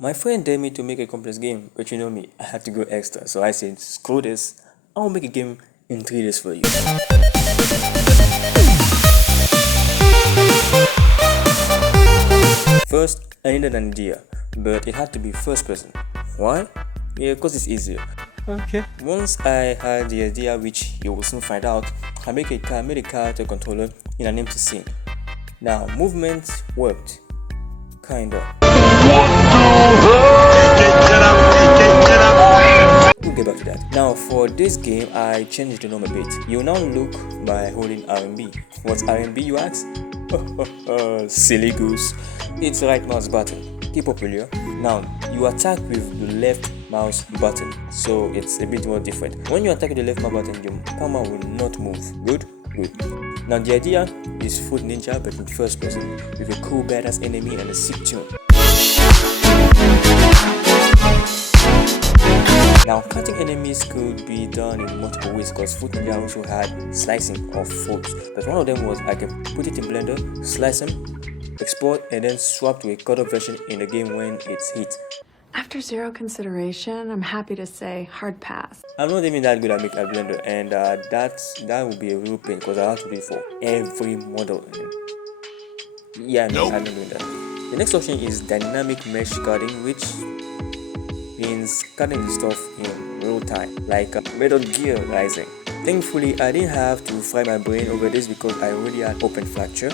My friend dared me to make a complex game, but you know me, I had to go extra. So I said, screw this, I'll make a game in 3 days for you. First, I needed an idea, but it had to be first person. Why? Yeah, because it's easier. Okay. Once I had the idea, which you will soon find out, I made a character controller in an empty scene. Now, movement worked. Kinda. We'll get back to that. Now, for this game, I changed the name a bit. You now look by holding RMB. What's RMB, you ask? Silly goose. It's right mouse button. Keep up, will you? Now, you attack with the left mouse button, so it's a bit more different. When you attack with the left mouse button, your palmer will not move. Good? Good. Now, the idea is Fruit Ninja, but in first person, with a cool badass enemy and a sick tune. Now, cutting enemies could be done in multiple ways because Fruit Ninja also had slicing of fruits. But one of them was I can put it in Blender, slice them, export, and then swap to a cut up version in the game when it's hit. After zero consideration, I'm happy to say hard pass. I'm not even that good at making a Blender, and that would be a real pain because I have to do it for every model. Yeah, no, I'm not doing that. The next option is dynamic mesh cutting, which means cutting the stuff in real time, like Metal Gear Rising. Thankfully, I didn't have to fry my brain over this because I already had open fracture,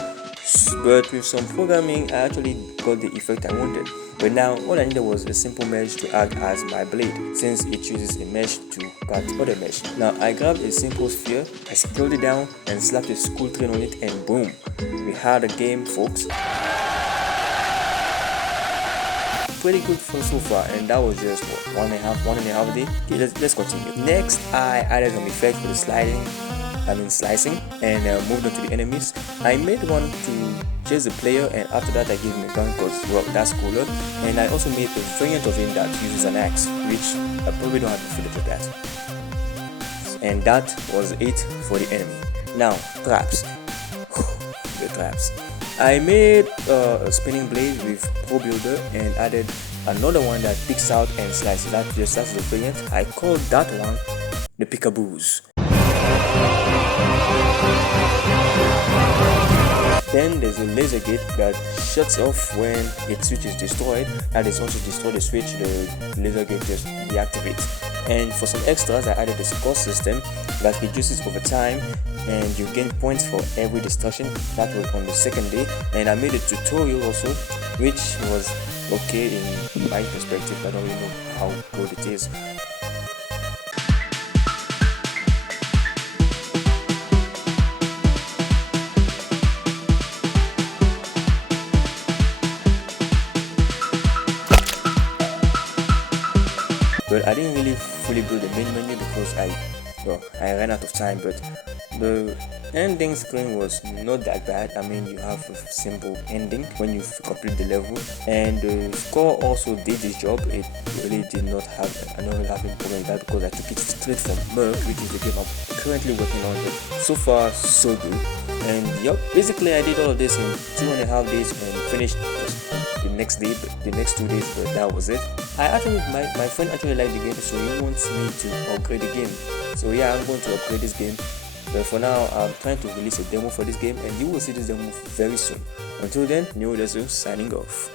but with some programming, I actually got the effect I wanted. But now, all I needed was a simple mesh to act as my blade, since it uses a mesh to cut other mesh. Now, I grabbed a simple sphere, I scaled it down, and slapped a school train on it, and boom, we had a game, folks. Pretty good for so far, and that was just what, one and a half day. Okay, let's continue. Next, I added some effect for the slicing, and moved on to the enemies. I made one to chase the player, and after that I gave him a gun because, well, that's cooler. And I also made a variant of him that uses an axe, which I probably don't have the footage of that. And that was it for the enemy. Now, traps. The traps. I made a spinning blade with Pro Builder and added another one that picks out and slices. That's the variant. I called that one the Pickaboos. Then there's a laser gate that shuts off when a switch is destroyed. That is, once you destroy the switch, the laser gate just deactivates. And for some extras, I added a score system that reduces over time, and you gain points for every destruction. That was on the second day. And I made a tutorial also, which was okay in my perspective. I don't really know how good it is. But I didn't really fully build the main menu because I ran out of time. But the ending screen was not that bad. I mean, you have a simple ending when you complete the level, and the score also did its job. It really did not have another problem with that because I took it straight from Merc, which is the game I'm currently working on. But so far, so good. And yep, basically I did all of this in 2.5 days and finished the next 2 days, but that was it. My friend actually liked the game, so he wants me to upgrade the game. So yeah, I'm going to upgrade this game. But for now, I'm trying to release a demo for this game, and you will see this demo very soon. Until then, Neo Desu signing off.